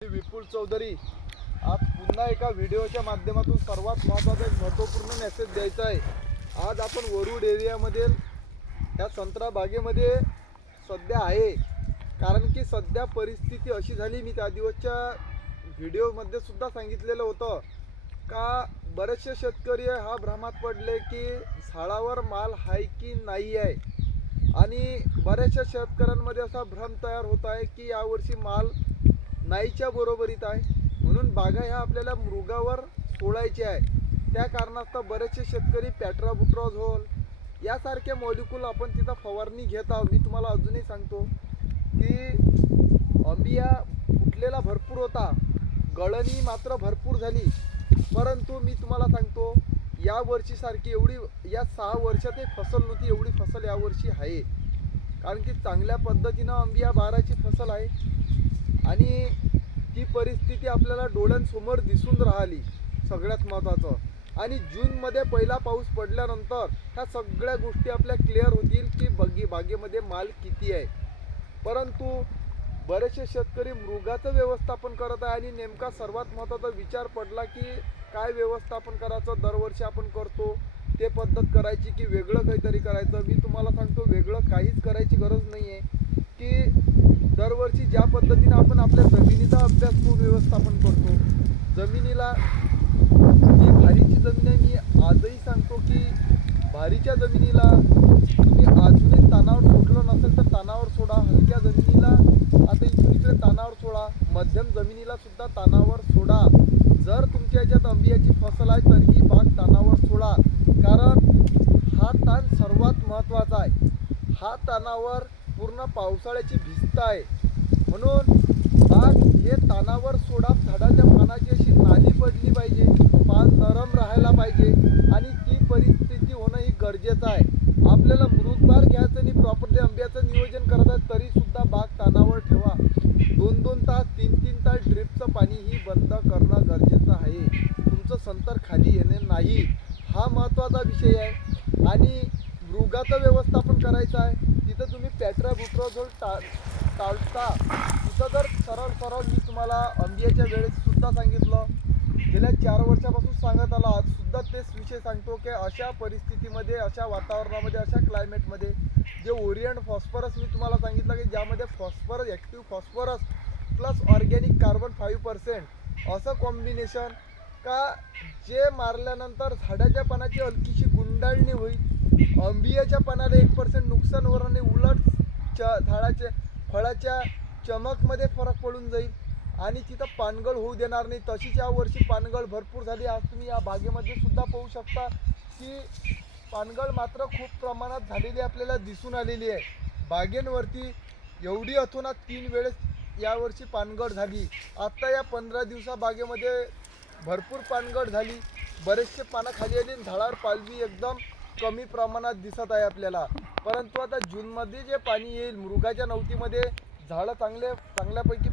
विपुल चौधरी आज पुन्हा एका व्हिडिओच्या माध्यमातून सर्वात महत्त्वाचा एक महत्त्वपूर्ण मेसेज द्यायचा आहे। आज आपण वरुड एरियामध्ये या संत्रा बागेमध्ये सध्या आहे, कारण की सध्या परिस्थिती अशी झाली, मी त्या दिवसच्या व्हिडिओमध्ये सुद्धा सांगितलेलं होतं का बरेचसे शेतकरी हा भ्रमात पडले की झाडावर माल आहे की नाही आहे, आणि बऱ्याचशा शेतकऱ्यांमध्ये असा भ्रम तयार होत आहे की यावर्षी माल नाहीच्या बरोबरीत आहे, म्हणून बागा ह्या आपल्याला मृगावर सोडायचे आहे। त्या कारणास्तव बरेचसे शेतकरी पॅट्राबुट्राझोल यासारखे मॉलिक्यूल आपण तिथं फवारणी घेत आहोत। मी तुम्हाला अजूनही सांगतो की अंबिया फुटलेला भरपूर होता, गळणी मात्र भरपूर झाली, परंतु मी तुम्हाला सांगतो या वर्षीसारखी एवढी या 6 वर्षात फसल नव्हती, एवढी फसल यावर्षी आहे, कारण की चांगल्या पद्धतीनं अंबिया बाराची फसल आहे आणि ती परिस्थिती आपल्याला डोळ्यांसमोर दिसून राहिली। सगळ्यात महत्त्वाचं, आणि जूनमध्ये पहिला पाऊस पडल्यानंतर ह्या सगळ्या गोष्टी आपल्या क्लिअर होतील की बागेमध्ये माल किती आहे। परंतु बरेचसे शेतकरी मृगाचं व्यवस्थापन करत आहे, आणि नेमका सर्वात महत्त्वाचा विचार पडला की काय व्यवस्थापन करायचं। दरवर्षी आपण करतो ते पद्धत करायची की वेगळं काहीतरी करायचं। मी तुम्हाला सांगतो वेगळं काहीच करायची गरज नाही आहे, की दरवर्षी ज्या पद्धतीने आपण आपल्या जमिनीचा अभ्यास व्यवस्थापन करतो, जमिनीला जी भारीची जमीन आहे, मी आजही सांगतो की भारीच्या जमिनीला तुम्ही अजूनही तानावर सोडलं नसेल तर तानावर सोडा, हलक्या जमिनीला आता इथून इकडे तानावर सोडा, मध्यम जमिनीला सुद्धा तानावर सोडा। जर तुमच्या याच्यात अंबियाची फसल आहे तर ही बाग तानावर सोडा, कारण हा ताण सर्वात महत्त्वाचा आहे। हा तानावर पूर्ण पावसाळ्याची भिस्त आहे, म्हणून बाग हे तानावर सोडा। झाडाच्या पानाची अशी नाली पडली पाहिजे, पान नरम राहायला पाहिजे, आणि ती परिस्थिती होणं ही गरजेचं आहे। आपल्याला मृगबार घ्यायचं आणि प्रॉपरली आंब्याचं नियोजन करत आहे तरी सुद्धा बाग तानावर ठेवा। 2-2 तास 3-3 तास ड्रिपचं पाणी ही बंद करणं गरजेचं आहे, तुमचं संतर खाली येणे नाही, हा महत्त्वाचा विषय आहे। आणि मृगाचं व्यवस्थापन करायचं आहे, तिथं तुम्ही पॅट्राबुट्राझोल टाळता, तिथं जर सरळ मी तुम्हाला अंबियाच्या वेळेस सुद्धा सांगितलं, गेल्या 4 वर्षापासून सांगत आला, आज सुद्धा तेच विषय सांगतो की अशा परिस्थितीमध्ये, अशा वातावरणामध्ये, अशा क्लायमेटमध्ये जे ओरिएंट फॉस्फरस मी तुम्हाला सांगितलं की ज्यामध्ये phosphorus, active phosphorus plus organic carbon 5% असं कॉम्बिनेशन, का जे मारल्यानंतर झाडाच्या पानाची हलकीशी गुंडाळणी होईल, अंबियाच्या पानाला 1% नुकसान होणार नाही, उलट झाडाच्या फळाच्या चमकमध्ये फरक पडून जाईल, आणि तिथं पानगळ होऊ देणार नाही। तशीच या वर्षी पानगळ भरपूर झाली। आज तुम्ही या बागेमध्ये सुद्धा पाहू शकता की पानगळ मात्र खूप प्रमाणात झालेली आपल्याला दिसून आलेली आहे। बागेंवरती एवढी अथोनात 3 वेळेस यावर्षी पानगळ झाली। आता या 15 दिवसा बागेमध्ये भरपूर पानगळ झाली, बरेचसे पानं खाली आली, झाडावर पालवी एकदम कमी प्रमाणात दिसत आहे आपल्याला। परंतु आता जूनमध्ये जे पाणी येईल, मृगाच्या नवतीमध्ये झाडं चांगल्यापैकी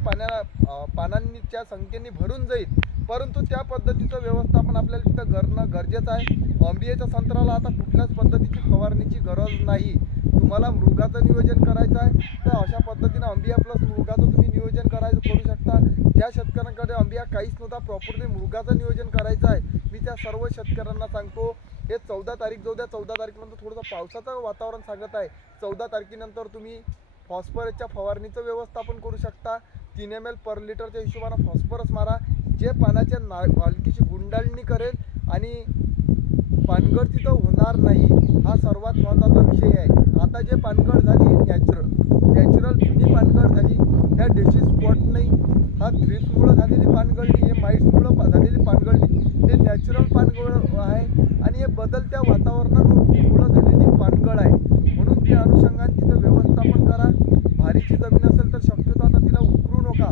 पानांच्या संख्येने भरून जाईल, परंतु त्या पद्धतीचं व्यवस्थापन आपल्याला तिथं करणं गरजेचं आहे। अंबियाच्या संत्र्याला आता कुठल्याच पद्धतीची फवारणीची गरज नाही। तुम्हाला मृगाचं नियोजन करायचं आहे तर अशा पद्धतीनं अंबिया प्लस मृगाचं तुम्ही नियोजन करू शकता। ज्या शेतकऱ्यांकडे अंबिया काहीच नव्हता, प्रॉपरली मृगाचं नियोजन करायचं आहे, मी त्या सर्व शेतकऱ्यांना सांगतो हे 14 तारीख जाऊ द्या, 14 तारखेनंतर थोडंसं पावसाचं वातावरण सांगत आहे, 14 तारखेनंतर तुम्ही फॉस्फरसच्या फवारणीचं व्यवस्थापन करू शकता। 3 ml पर लिटरच्या हिशोबानं फॉस्फरस मारा, जे पानाच्या हलकीशी गुंडाळणी करेल आणि पानगळ तिथं होणार नाही, हा सर्वात महत्त्वाचा विषय आहे। आता जे पानगळ झाली नॅचरल जुनी पानगळ झाली, ह्या डिसीज स्पॉट नाही, हा थ्रिप्समुळं झालेली पानगळ नाही, हे माईट्समुळं झालेली पानगळ नाही, हे नॅचरल पानगळ आहे, आणि हे बदलत्या वातावरणामुळं झालेली पानगळ आहे। म्हणून त्या अनुषंगाने तिथं व्यवस्थापन करा। भारीची जमीन असेल तर शक्यतो आता तिला उकरू नका,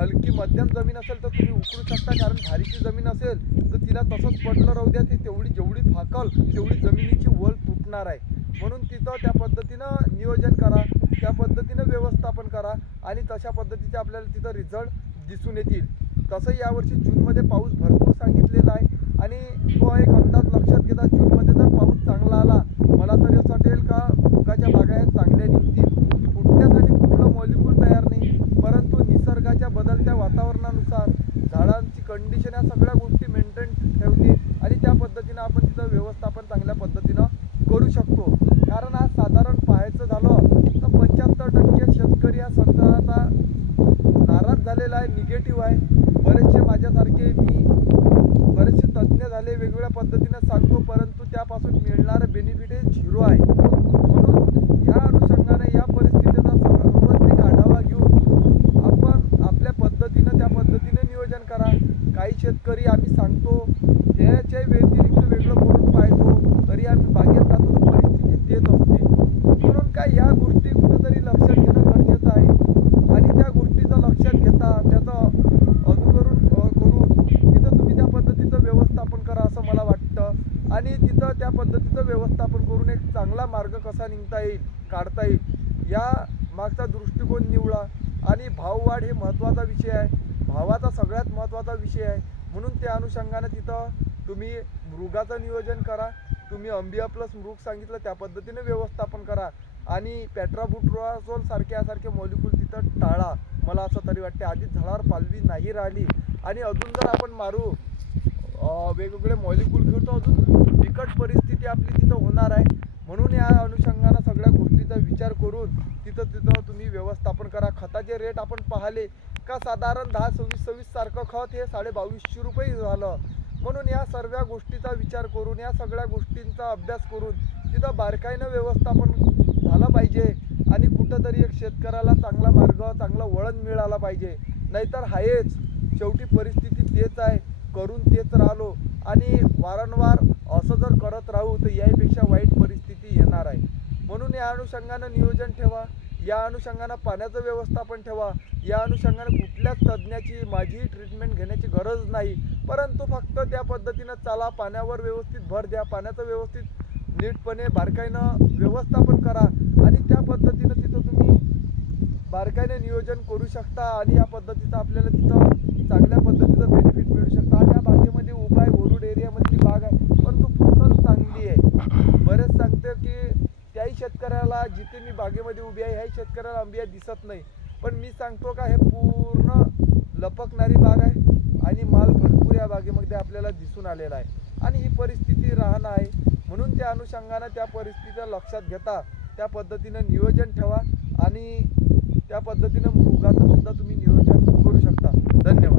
हलकी मध्यम जमीन असेल तर तुम्ही उकरू शकता, कारण भारीची जमीन असेल तर तिला तसंच पडलं राहू द्या, ती जेवढी फाकल तेवढी जमिनीची वल तुटणार आहे। म्हणून तिथं त्या पद्धतीनं नियोजन करा, त्या पद्धतीनं व्यवस्थापन करा, आणि तशा पद्धतीचे आपल्याला तिथं रिझल्ट दिसून येतील। तसं यावर्षी जूनमध्ये पाऊस भरपूर सांगितलेला आहे, आणि तो एक अंदाज लक्षात घेता जूनमध्ये जर पाऊस चांगला आला, मला तरी असं वाटेल का मुगाच्या बागा ह्या चांगल्या निघतील। फुटण्यासाठी कुठलं मॉलिक्यूल तयार नाही, परंतु निसर्गाच्या सध्याच्या बदलत्या वातावरणानुसार झाडांची कंडिशन या सगळ्या गोष्टी मेंटेन ठेवली आणि त्या पद्धतीनं आपण तिथं व्यवस्थापन चांगल्या पद्धतीनं करू शकतो. कारण आज साधारण पाहायचं झालं तर 75% शेतकरी हा संत्र्याचा नाराज झालेला आहे, निगेटिव्ह आहे. बरेचसे माझ्यासारखे बरेचसे तज्ज्ञ झाले, वेगवेगळ्या पद्धतीनं सांगतो, परंतु त्यापासून मिळणारं बेनिफिट हे झिरो आहे. म्हणून या अनुषंगाने या परिस्थितीचा सार्वत्रिक आढावा घेऊन आपण आपल्या पद्धतीनं त्या पद्धतीने नियोजन करा. काही शेतकरी आम्ही सांगतो त्याच्या व्यतिरिक्त वेगळं करून पाहतो, तरी आम्ही बागेत जातो तर परिस्थिती तेच असते. म्हणून काय या गोष्टी कुठेतरी लक्षात घेणं गरजेचं आहे आणि त्या गोष्टीचं लक्षात घेता त्याचं अनुकरण करून तिथं तुम्ही त्या पद्धतीचं व्यवस्थापन करा असं मला वाटतं. आणि तिथं त्या पद्धतीचं व्यवस्थापन करून एक चांगला मार्ग कसा निघता येईल, काढता येईल या मागचा दृष्टिकोन निवडा. आणि भाववाढ हे महत्त्वाचा विषय आहे, भावाचा सगळ्यात महत्त्वाचा विषय आहे. म्हणून त्या अनुषंगानं तिथं तुम्ही मृगाचं नियोजन करा. तुम्ही अंबिया प्लस मृग सांगितलं त्या पद्धतीने व्यवस्थापन करा आणि पेट्राबुट्राझोल यासारखे मॉलिक्यूल तिथं टाळा. मला असं तरी वाटते आधीच झाडावर पालवी नाही राहिली आणि अजून जर आपण मारू वेगवेगळे मॉलिक्यूल घेऊ तर अजून बिकट परिस्थिती आपली तिथं होणार आहे. म्हणून या अनुषंगानं सगळ्या गोष्टीचा विचार करून तिथं तुम्ही व्यवस्थापन करा. खताचे रेट आपण पाहिले का साधारण 10-26 सारखं खत हे 2250 रुपये झालं. म्हणून या सर्व गोष्टीचा विचार करून या सगळ्या गोष्टींचा अभ्यास करून तिथं बारकाईनं व्यवस्थापन झालं पाहिजे आणि कुठंतरी एक शेतकऱ्याला चांगला मार्ग, चांगलं वळण मिळालं पाहिजे. नाहीतर आहेच शेवटी परिस्थिती तेच आहे, करून तेच राहिलो आणि वारंवार असं जर करत राहू तर यापेक्षा वाईट परिस्थिती येणार आहे. म्हणून या अनुषंगानं नियोजन ठेवा, या अनुषंगानं पाण्याचं व्यवस्थापन ठेवा, या अनुषंगानं कुठल्याच तज्ज्ञाची माझी ट्रीटमेंट घेण्याची गरज नाही, परंतु फक्त त्या पद्धतीनं चाला, पाण्यावर व्यवस्थित भर द्या, पाण्याचं व्यवस्थित नीटपणे बारकाईनं व्यवस्थापन करा आणि त्या पद्धतीनं तिथं तुम्ही बारकाईने नियोजन करू शकता आणि या पद्धतीचं आपल्याला तिथं चांगल्या पद्धतीचं बेनिफिट मिळू शकतं. आणि या बागेमध्ये उभा आहे, वरुड एरियामधली बाग आहे, परंतु फसल चांगली आहे. बरेच सांगते की त्याही शेतकऱ्याला जिथे मी बागेमध्ये उभी आहे ह्याही शेतकऱ्याला आंबिया दिसत नाही, पण मी सांगतो का हे पूर्ण लपकणारी बाग आहे आणि माल भरपूर या बागेमध्ये आपल्याला दिसून आलेला आहे आणि ही परिस्थिती राहणं आहे. म्हणून त्या अनुषंगानं त्या परिस्थितीला लक्षात घेता त्या पद्धतीनं नियोजन ठेवा आणि त्या पद्धतीनं मृगाचं सुद्धा तुम्ही नियोजन करू शकता. धन्यवाद.